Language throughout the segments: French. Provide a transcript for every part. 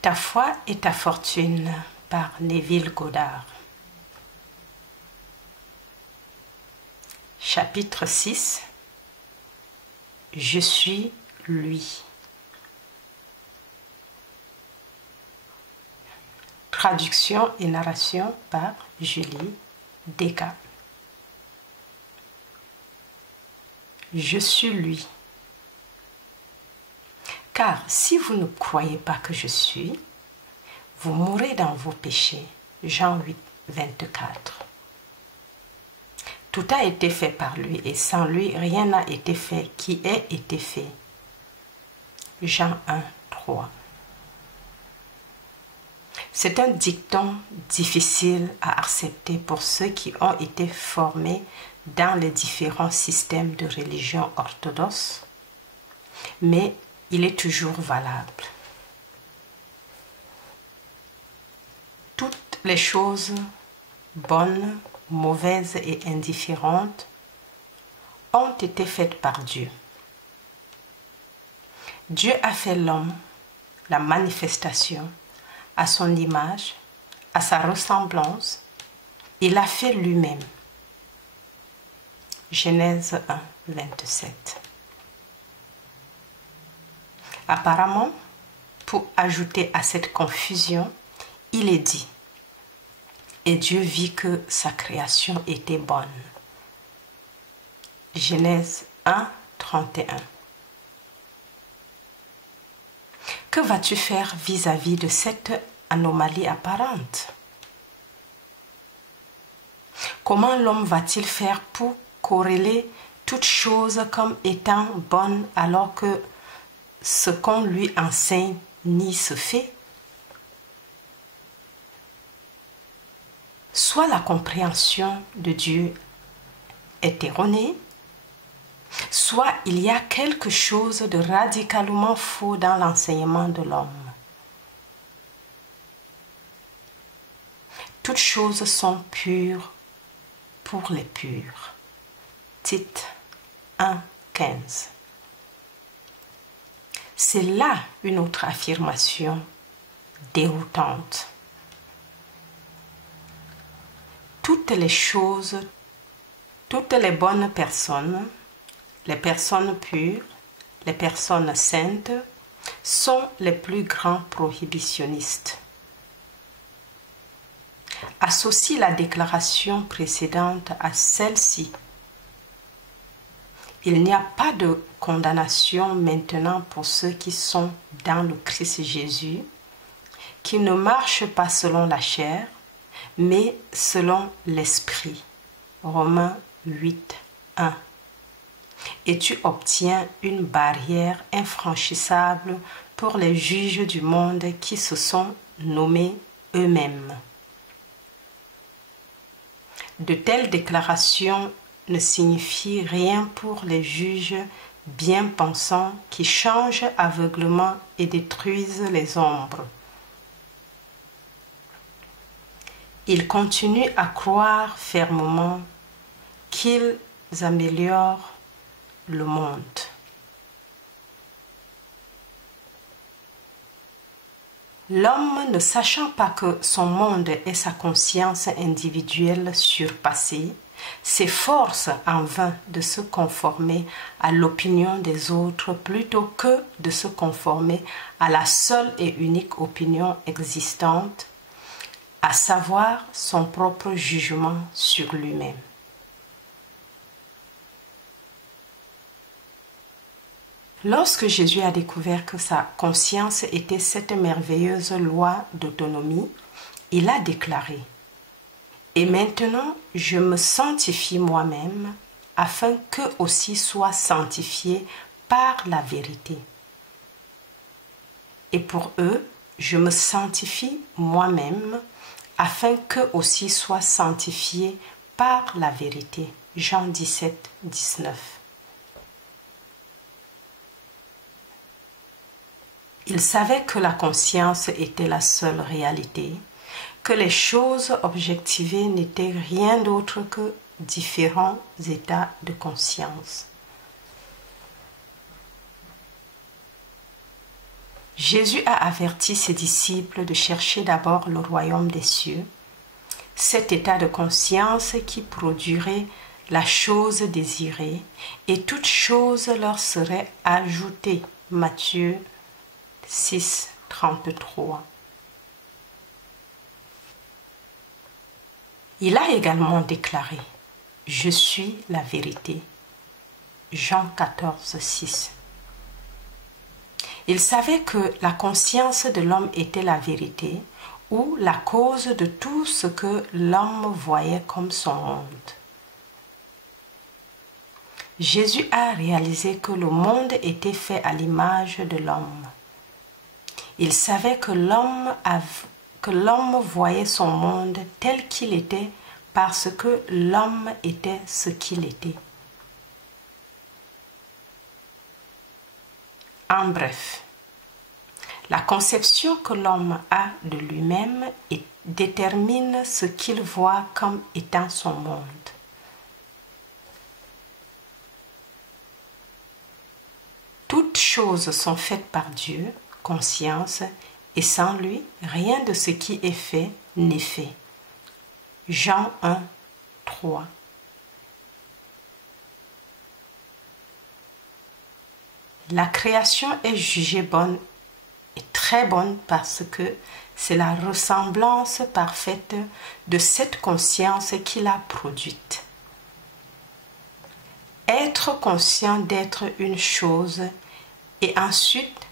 Ta foi et ta fortune par Neville Goddard. Chapitre 6. Je suis lui. Traduction et narration par Julie Descamps. Je suis lui. Car si vous ne croyez pas que je suis, vous mourrez dans vos péchés. Jean 8, 24. Tout a été fait par lui et sans lui, rien n'a été fait qui ait été fait. Jean 1, 3. C'est un dicton difficile à accepter pour ceux qui ont été formés dans les différents systèmes de religion orthodoxe, mais il est toujours valable. Toutes les choses bonnes, mauvaises et indifférentes ont été faites par Dieu. Dieu a fait l'homme, la manifestation, à son image, à sa ressemblance, il l'a fait lui-même. Genèse 1, 27. Apparemment, pour ajouter à cette confusion, il est dit « Et Dieu vit que sa création était bonne ». Genèse 1, 31. Que vas-tu faire vis-à-vis de cette anomalie apparente? Comment l'homme va-t-il faire pour corréler toute chose comme étant bonne alors que ce qu'on lui enseigne n'y se fait? Soit la compréhension de Dieu est erronée, soit il y a quelque chose de radicalement faux dans l'enseignement de l'homme. Toutes choses sont pures pour les purs. Tite 1, 15. C'est là une autre affirmation déroutante. Toutes les choses, toutes les bonnes personnes, les personnes pures, les personnes saintes, sont les plus grands prohibitionnistes. Associe la déclaration précédente à celle-ci. Il n'y a pas de condamnation maintenant pour ceux qui sont dans le Christ Jésus, qui ne marchent pas selon la chair, mais selon l'Esprit. Romains 8, 1. Et tu obtiens une barrière infranchissable pour les juges du monde qui se sont nommés eux-mêmes. De telles déclarations ne signifient rien pour les juges bien pensants qui changent aveuglement et détruisent les ombres. Ils continuent à croire fermement qu'ils améliorent le monde. L'homme, ne sachant pas que son monde est sa conscience individuelle surpassée, s'efforce en vain de se conformer à l'opinion des autres plutôt que de se conformer à la seule et unique opinion existante, à savoir son propre jugement sur lui-même. Lorsque Jésus a découvert que sa conscience était cette merveilleuse loi d'autonomie, il a déclaré « Et maintenant, je me sanctifie moi-même, afin qu'eux aussi soient sanctifiés par la vérité. Et pour eux, je me sanctifie moi-même, afin qu'eux aussi soient sanctifiés par la vérité. » Jean 17, 19. Il savait que la conscience était la seule réalité, que les choses objectivées n'étaient rien d'autre que différents états de conscience. Jésus a averti ses disciples de chercher d'abord le royaume des cieux, cet état de conscience qui produirait la chose désirée, et toute chose leur serait ajoutée. Matthieu 6, 33. Il a également déclaré « Je suis la vérité ». Jean 14, 6. Il savait que la conscience de l'homme était la vérité ou la cause de tout ce que l'homme voyait comme son monde. Jésus a réalisé que le monde était fait à l'image de l'homme. Il savait que l'homme voyait son monde tel qu'il était parce que l'homme était ce qu'il était. En bref, la conception que l'homme a de lui-même détermine ce qu'il voit comme étant son monde. Toutes choses sont faites par Dieu, conscience, et sans lui, rien de ce qui est fait n'est fait. Jean 1, 3. La création est jugée bonne et très bonne parce que c'est la ressemblance parfaite de cette conscience qui l'a produite. Être conscient d'être une chose et ensuite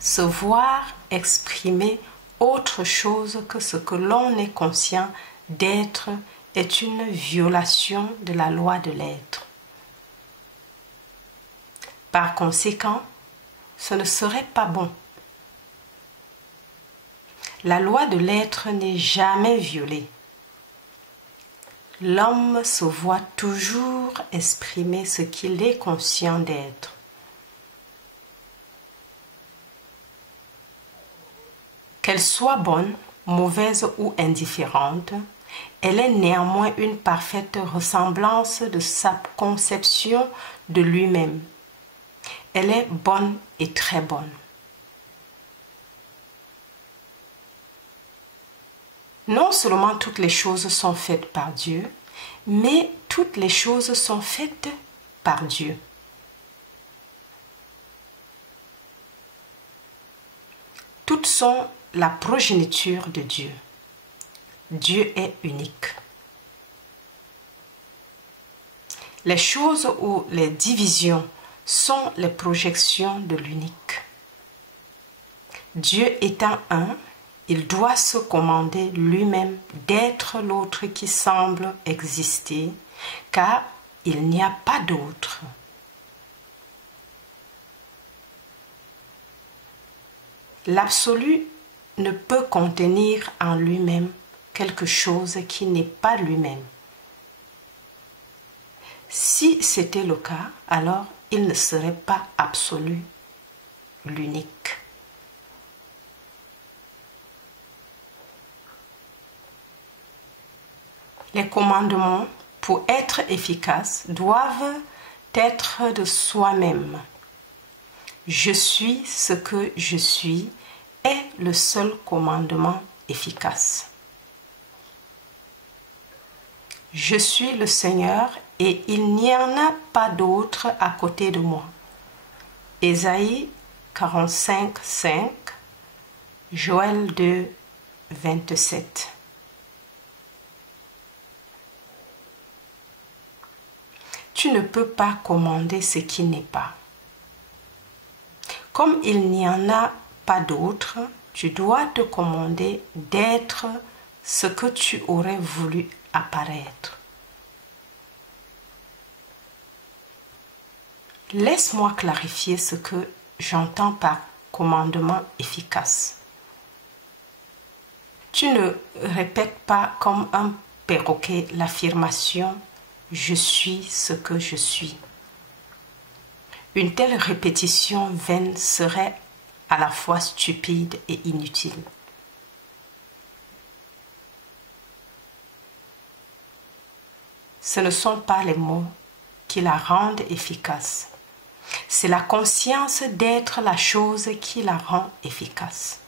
se voir exprimer autre chose que ce que l'on est conscient d'être est une violation de la loi de l'être. Par conséquent, ce ne serait pas bon. La loi de l'être n'est jamais violée. L'homme se voit toujours exprimer ce qu'il est conscient d'être. Qu'elle soit bonne, mauvaise ou indifférente, elle est néanmoins une parfaite ressemblance de sa conception de lui-même. Elle est bonne et très bonne. Non seulement toutes les choses sont faites par Dieu, mais toutes les choses sont faites par Dieu. Toutes sont la progéniture de Dieu. Dieu est unique. Les choses ou les divisions sont les projections de l'unique. Dieu étant un, il doit se commander lui-même d'être l'autre qui semble exister, car il n'y a pas d'autre. L'absolu ne peut contenir en lui-même quelque chose qui n'est pas lui-même. Si c'était le cas, alors il ne serait pas absolu, l'unique. Les commandements, pour être efficaces, doivent être de soi-même. Je suis ce que je suis est le seul commandement efficace. Je suis le Seigneur et il n'y en a pas d'autre à côté de moi. Ésaïe 45, 5, Joël 2, 27. Tu ne peux pas commander ce qui n'est pas. Comme il n'y en a pas d'autre, tu dois te commander d'être ce que tu aurais voulu apparaître. Laisse-moi clarifier ce que j'entends par commandement efficace. Tu ne répètes pas comme un perroquet l'affirmation « Je suis ce que je suis ». Une telle répétition vaine serait à la fois stupide et inutile. Ce ne sont pas les mots qui la rendent efficace, C'est la conscience d'être la chose qui la rend efficace.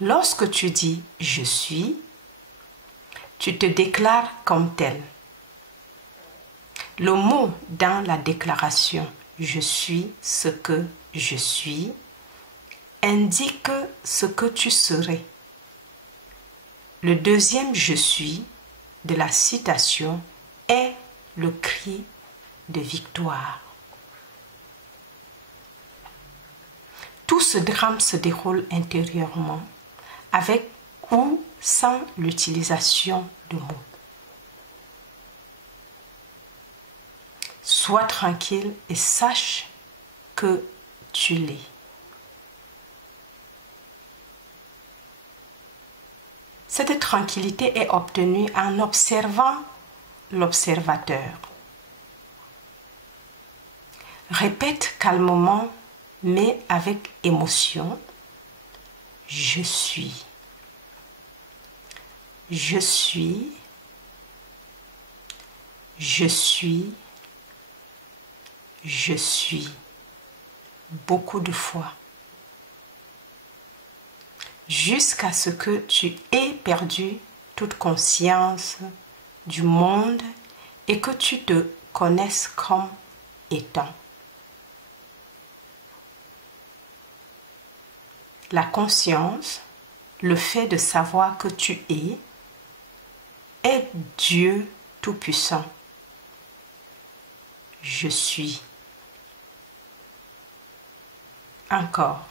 Lorsque tu dis « je suis », tu te déclares comme tel. Le mot dans la déclaration « je suis ce que je suis » indique ce que tu serais. Le deuxième « je suis » de la citation est le cri de victoire. Tout ce drame se déroule intérieurement, avec ou sans l'utilisation de mots. Sois tranquille et sache que tu l'es. Cette tranquillité est obtenue en observant l'observateur. Répète calmement, mais avec émotion, « je suis ». Je suis, je suis, je suis, beaucoup de fois, jusqu'à ce que tu aies perdu toute conscience du monde et que tu te connaisses comme étant. La conscience, le fait de savoir que tu es Dieu Tout-Puissant. Je suis. Encore.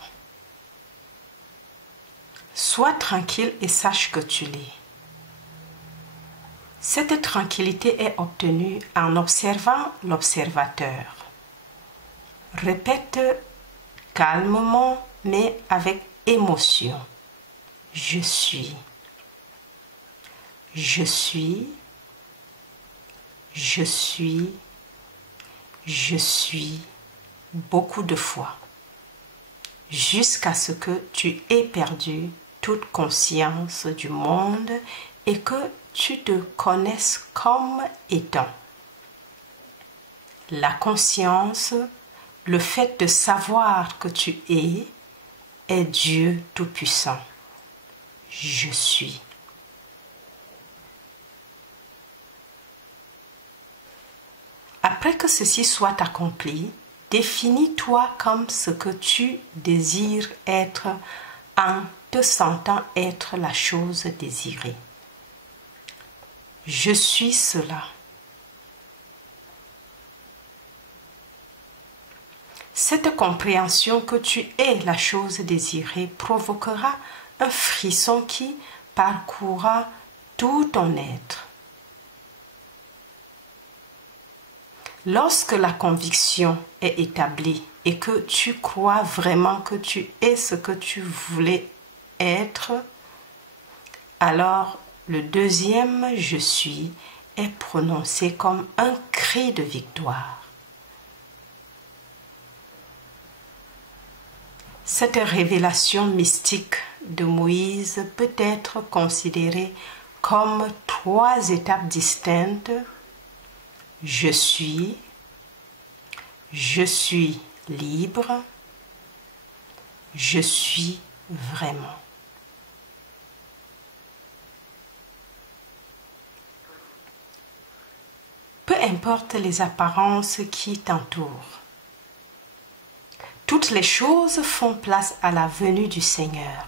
Sois tranquille et sache que tu l'es. Cette tranquillité est obtenue en observant l'observateur. Répète calmement mais avec émotion. Je suis. Je suis. Je suis. Je suis. Beaucoup de fois. Jusqu'à ce que tu aies perdu toute conscience du monde et que tu te connaisses comme étant. La conscience, le fait de savoir que tu est Dieu Tout-Puissant. Je suis. Après que ceci soit accompli, définis-toi comme ce que tu désires être en te sentant être la chose désirée. Je suis cela. Cette compréhension que tu es la chose désirée provoquera un frisson qui parcourra tout ton être. Lorsque la conviction est établie et que tu crois vraiment que tu es ce que tu voulais être, alors le deuxième « je suis » est prononcé comme un cri de victoire. Cette révélation mystique de Moïse peut être considérée comme 3 étapes distinctes. Je suis libre, je suis vraiment. Peu importe les apparences qui t'entourent, toutes les choses font place à la venue du Seigneur.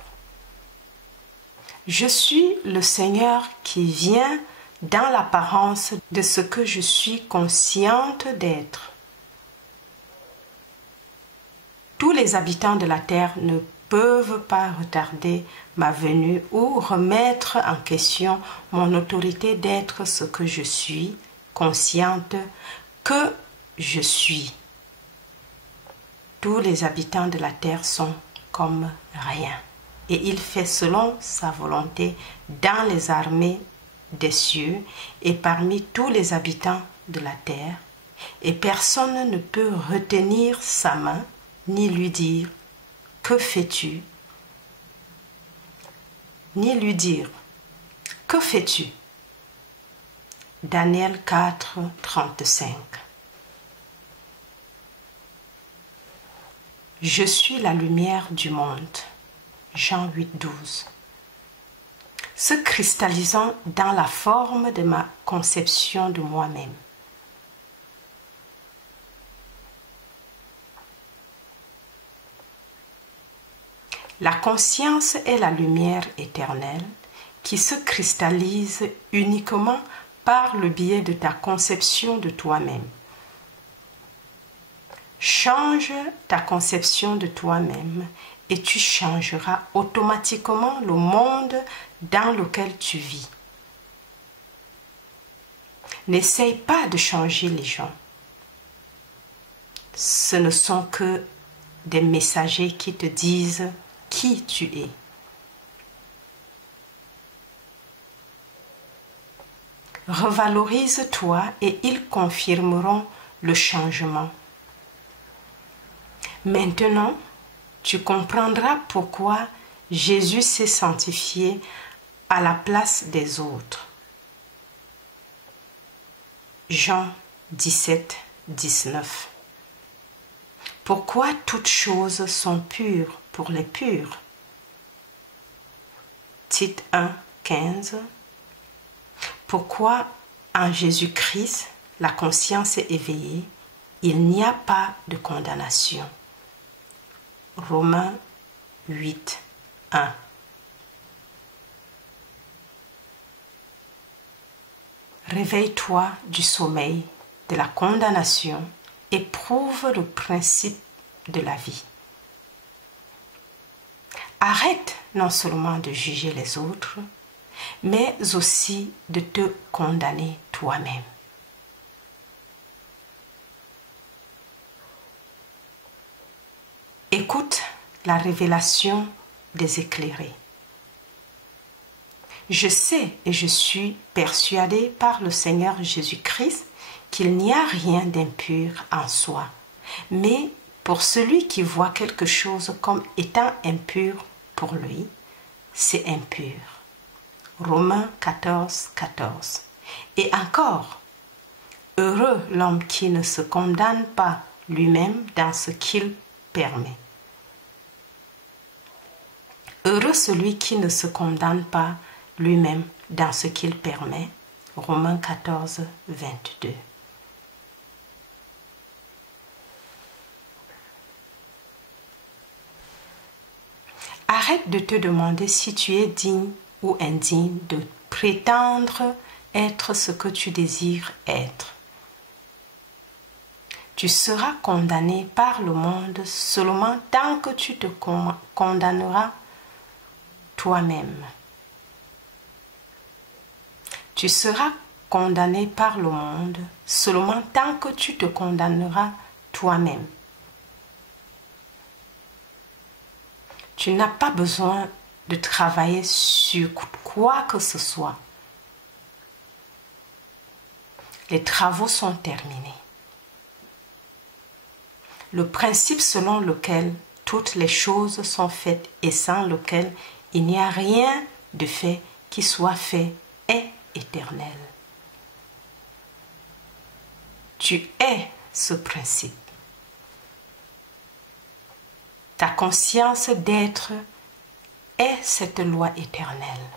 Je suis le Seigneur qui vient dans l'apparence de ce que je suis consciente d'être. Tous les habitants de la terre ne peuvent pas retarder ma venue ou remettre en question mon autorité d'être ce que je suis, consciente que je suis. Tous les habitants de la terre sont comme rien, et il fait selon sa volonté dans les armées des cieux et parmi tous les habitants de la terre, et personne ne peut retenir sa main ni lui dire « Que fais-tu » ni lui dire « Que fais-tu » Daniel 4, 35. Je suis la lumière du monde. Jean 8, 12. Se cristallisant dans la forme de ma conception de moi-même. La conscience est la lumière éternelle qui se cristallise uniquement par le biais de ta conception de toi-même. Change ta conception de toi-même et tu changeras automatiquement le monde dans lequel tu vis. N'essaye pas de changer les gens. Ce ne sont que des messagers qui te disent qui tu es. Revalorise-toi et ils confirmeront le changement. Maintenant, tu comprendras pourquoi Jésus s'est sanctifié à la place des autres. Jean 17, 19. Pourquoi toutes choses sont pures pour les purs? Tite 1, 15. Pourquoi en Jésus-Christ la conscience est éveillée, il n'y a pas de condamnation. Romains 8, 1. Réveille-toi du sommeil de la condamnation et prouve le principe de la vie. Arrête non seulement de juger les autres, mais aussi de te condamner toi-même. Écoute la révélation des éclairés. Je sais et je suis persuadé par le Seigneur Jésus-Christ qu'il n'y a rien d'impur en soi, mais pour celui qui voit quelque chose comme étant impur pour lui, c'est impur. Romains 14, 14. Et encore, heureux l'homme qui ne se condamne pas lui-même dans ce qu'il permet. Heureux celui qui ne se condamne pas lui-même dans ce qu'il permet. Romains 14, 22. Arrête de te demander si tu es digne ou indigne de prétendre être ce que tu désires être. Tu seras condamné par le monde seulement tant que tu te condamneras toi-même. Tu seras condamné par le monde seulement tant que tu te condamneras toi-même. Tu n'as pas besoin de travailler sur quoi que ce soit. Les travaux sont terminés. Le principe selon lequel toutes les choses sont faites et sans lequel il n'y a rien de fait qui soit fait est éternel. Tu es ce principe. Ta conscience d'être est cette loi éternelle.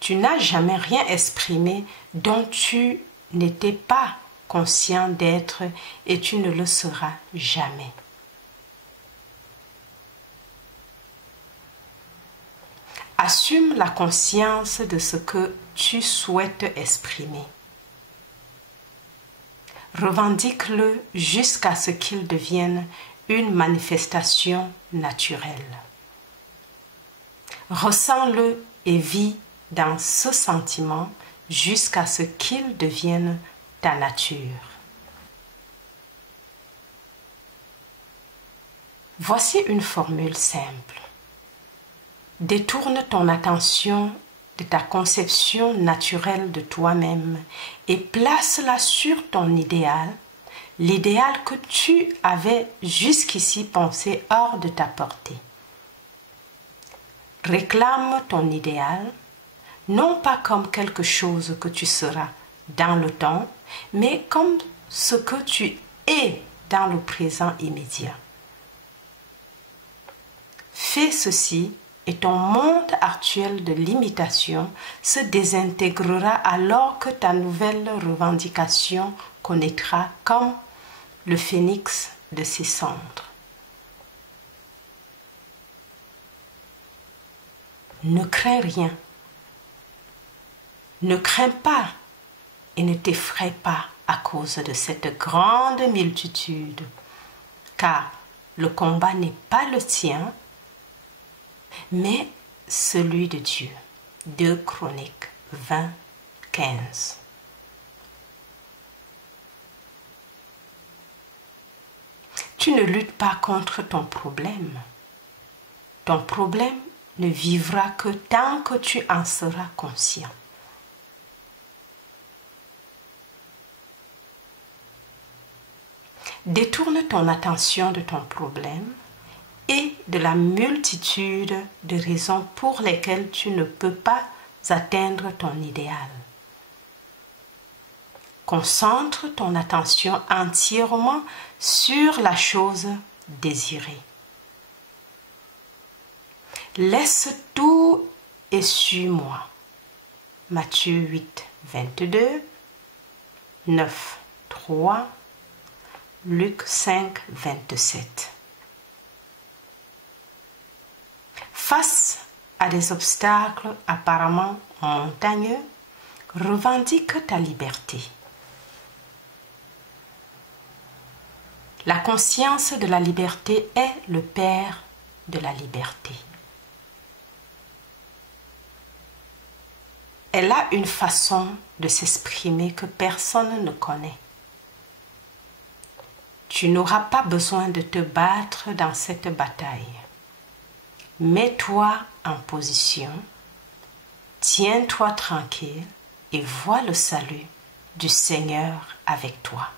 Tu n'as jamais rien exprimé dont tu n'étais pas conscient d'être et tu ne le seras jamais. Assume la conscience de ce que tu souhaites exprimer. Revendique-le jusqu'à ce qu'il devienne une manifestation naturelle. Ressens-le et vis dans ce sentiment jusqu'à ce qu'il devienne ta nature. Voici une formule simple. Détourne ton attention de ta conception naturelle de toi-même et place-la sur ton idéal, l'idéal que tu avais jusqu'ici pensé hors de ta portée. Réclame ton idéal, non pas comme quelque chose que tu seras dans le temps, mais comme ce que tu es dans le présent immédiat. Fais ceci et ton monde actuel de limitation se désintégrera alors que ta nouvelle revendication connaîtra comme le phénix de ses cendres. Ne crains rien. Ne crains pas et ne t'effraie pas à cause de cette grande multitude, car le combat n'est pas le tien, mais celui de Dieu. 2 Chroniques 20, 15. Tu ne luttes pas contre ton problème. Ton problème ne vivra que tant que tu en seras conscient. Détourne ton attention de ton problème et de la multitude de raisons pour lesquelles tu ne peux pas atteindre ton idéal. Concentre ton attention entièrement sur la chose désirée. Laisse tout et suis-moi. Matthieu 8, 22, 9, 3, Luc 5, 27. Face à des obstacles apparemment montagneux, revendique ta liberté. La conscience de la liberté est le père de la liberté. Elle a une façon de s'exprimer que personne ne connaît. Tu n'auras pas besoin de te battre dans cette bataille. Mets-toi en position, tiens-toi tranquille et vois le salut du Seigneur avec toi.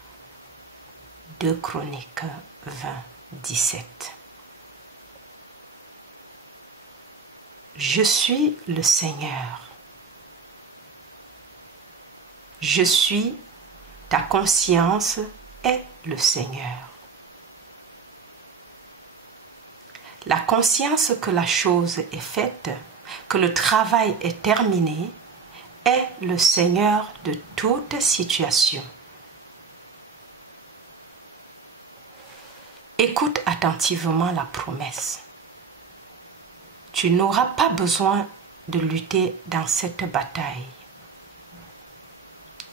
2 Chroniques 20, 17. Je suis le Seigneur. Je suis, ta conscience est le Seigneur. La conscience que la chose est faite, que le travail est terminé, est le Seigneur de toute situation. Écoute attentivement la promesse. Tu n'auras pas besoin de lutter dans cette bataille.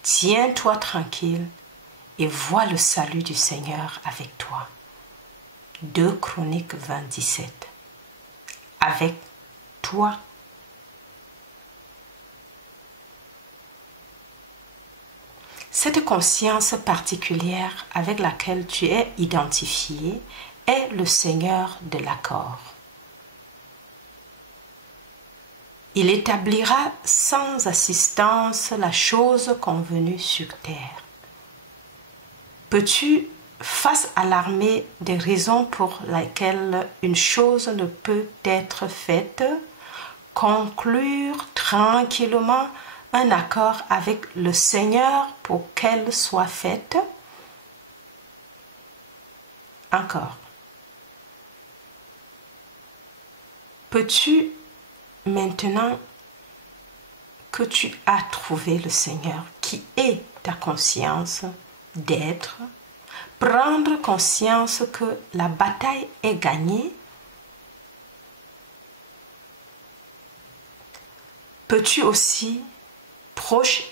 Tiens-toi tranquille et vois le salut du Seigneur avec toi. 2 Chroniques 20, 17. Avec toi. Cette conscience particulière avec laquelle tu es identifié est le Seigneur de l'accord. Il établira sans assistance la chose convenue sur terre. Peux-tu, face à l'armée des raisons pour lesquelles une chose ne peut être faite, conclure tranquillement un accord avec le Seigneur pour qu'elle soit faite? Encore. Peux-tu, maintenant que tu as trouvé le Seigneur, qui est ta conscience d'être, prendre conscience que la bataille est gagnée? Peux-tu aussi, proche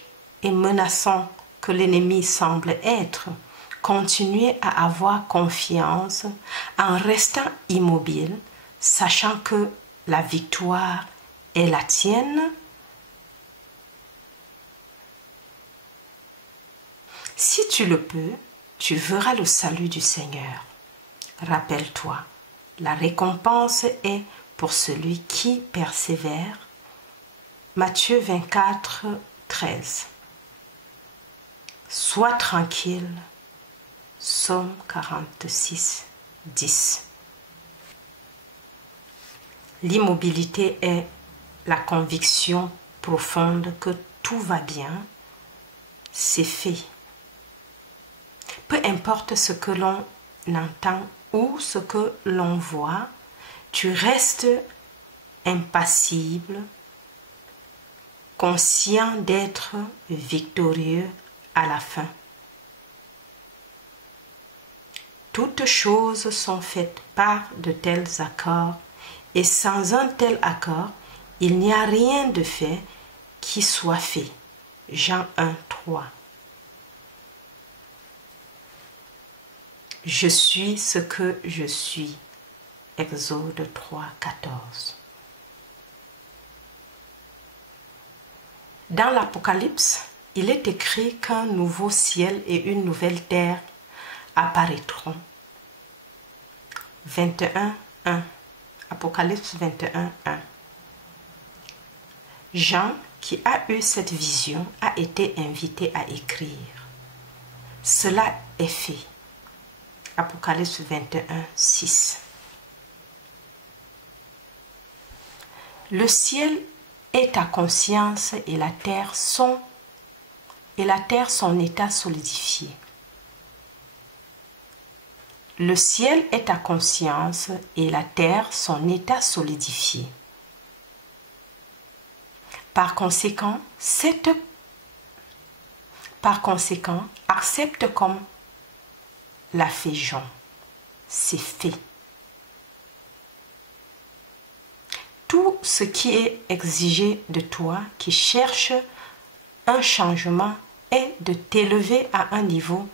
et menaçant que l'ennemi semble être, continuer à avoir confiance en restant immobile, sachant que la victoire est la tienne? Si tu le peux, tu verras le salut du Seigneur. Rappelle-toi, la récompense est pour celui qui persévère. Matthieu 24, 13. Sois tranquille. Psaume 46, 10. L'immobilité est la conviction profonde que tout va bien, c'est fait. Peu importe ce que l'on entend ou ce que l'on voit, tu restes impassible, conscient d'être victorieux à la fin. Toutes choses sont faites par de tels accords, et sans un tel accord, il n'y a rien de fait qui soit fait. Jean 1, 3. Je suis ce que je suis. Exode 3, 14. Dans l'Apocalypse, il est écrit qu'un nouveau ciel et une nouvelle terre apparaîtront. 21, 1. Apocalypse 21, 1. Jean, qui a eu cette vision, a été invité à écrire. Cela est fait. Apocalypse 21, 6. Le ciel est ta conscience et la terre son état solidifié. Le ciel est ta conscience et la terre son état solidifié. Par conséquent, accepte comme l'a fait Jean. C'est fait. Tout ce qui est exigé de toi qui cherche un changement est de t'élever à un niveau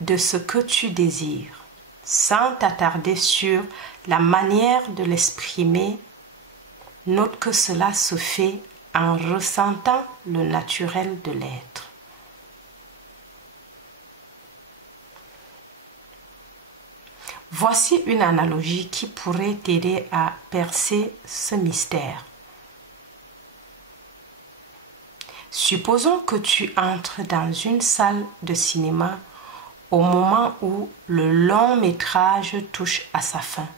de ce que tu désires, sans t'attarder sur la manière de l'exprimer. Note que cela se fait en ressentant le naturel de l'être. Voici une analogie qui pourrait t'aider à percer ce mystère. Supposons que tu entres dans une salle de cinéma au moment où le long métrage touche à sa fin.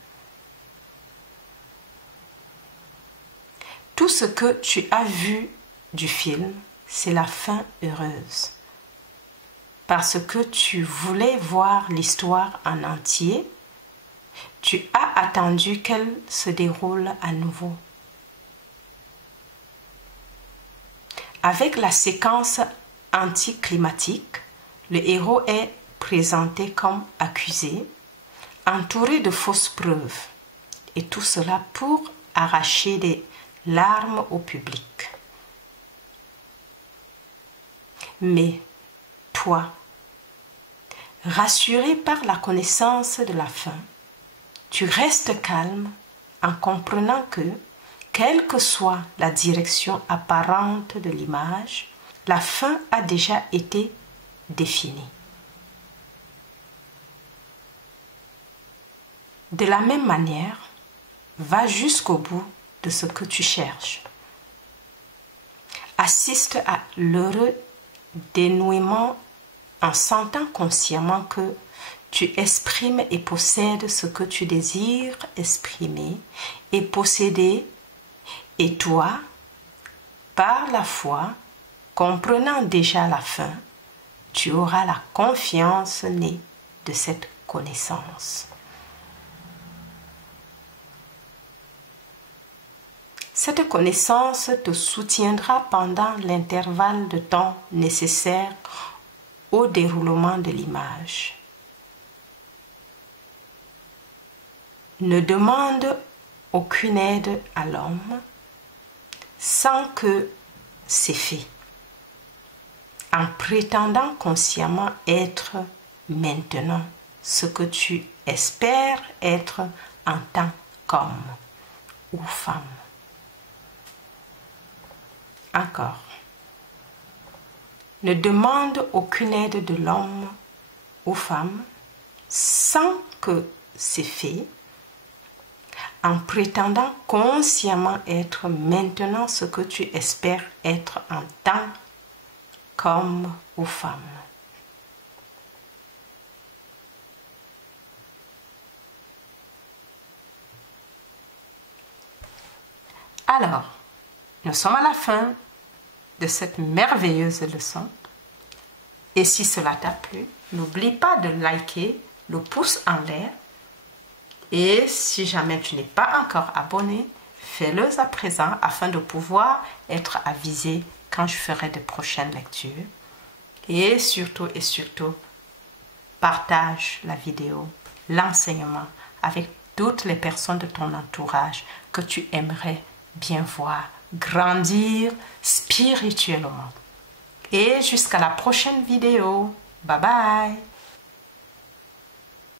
Tout ce que tu as vu du film, c'est la fin heureuse. Parce que tu voulais voir l'histoire en entier, tu as attendu qu'elle se déroule à nouveau. Avec la séquence anticlimatique, le héros est présenté comme accusé, entouré de fausses preuves, et tout cela pour arracher des larmes au public. Mais toi, rassuré par la connaissance de la fin, tu restes calme en comprenant que, quelle que soit la direction apparente de l'image, la fin a déjà été définie. De la même manière, va jusqu'au bout de ce que tu cherches. Assiste à l'heureux dénouement en sentant consciemment que tu exprimes et possèdes ce que tu désires exprimer et posséder, et toi, par la foi, comprenant déjà la fin, tu auras la confiance née de cette connaissance. Cette connaissance te soutiendra pendant l'intervalle de temps nécessaire au déroulement de l'image. Ne demande aucune aide à l'homme sans que c'est fait, en prétendant consciemment être maintenant ce que tu espères être en tant qu'homme ou femme. Encore. Ne demande aucune aide de l'homme ou femme sans que c'est fait, en prétendant consciemment être maintenant ce que tu espères être en tant qu'homme ou femme. Alors, nous sommes à la fin de cette merveilleuse leçon. Et si cela t'a plu, n'oublie pas de liker, le pouce en l'air. Et si jamais tu n'es pas encore abonné, fais-le à présent afin de pouvoir être avisé quand je ferai de prochaines lectures. Et surtout, partage la vidéo, l'enseignement avec toutes les personnes de ton entourage que tu aimerais bien voir grandir spirituellement. Et jusqu'à la prochaine vidéo. Bye bye.